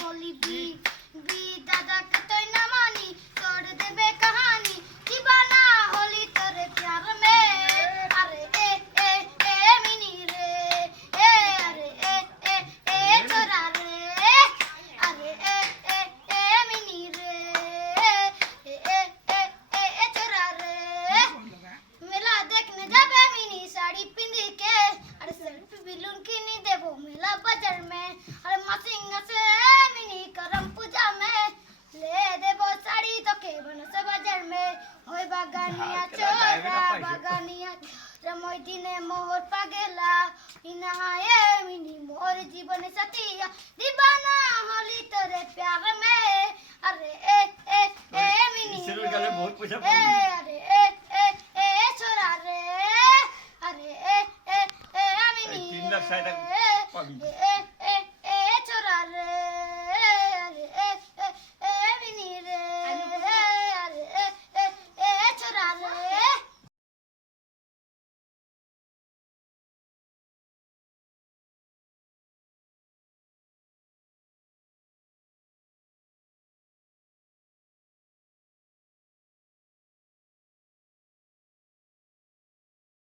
বলিবি B দাদা কতই না মানি তোর দেবে কাহানি দিবানা হলি তোরে প্যার মে আরে এ মিনি রে আরে এ ছোরা রে আরে এ মিনি রে এ ছোরা রে মেলা দেখনে যাবে মিনি শাড়ি পিंदी के अरे सेल्फी बिलून किनी देबो मेला बाजार में अरे मासिंग আছে मिनी करम पूजा में ले देबो साड़ी तो के बनस बाजार में होय बागानिया चोरा बागानिया रमोय दिने मोहर पागेला इनाए मिनी मोर जीवन सतिया दीवाना होली तोरे प्यार में अरे ए मिनी इसरो गले बहुत पैसा अरे ए छोरा रे अरे मिनी तीन लाख 60 पाबी।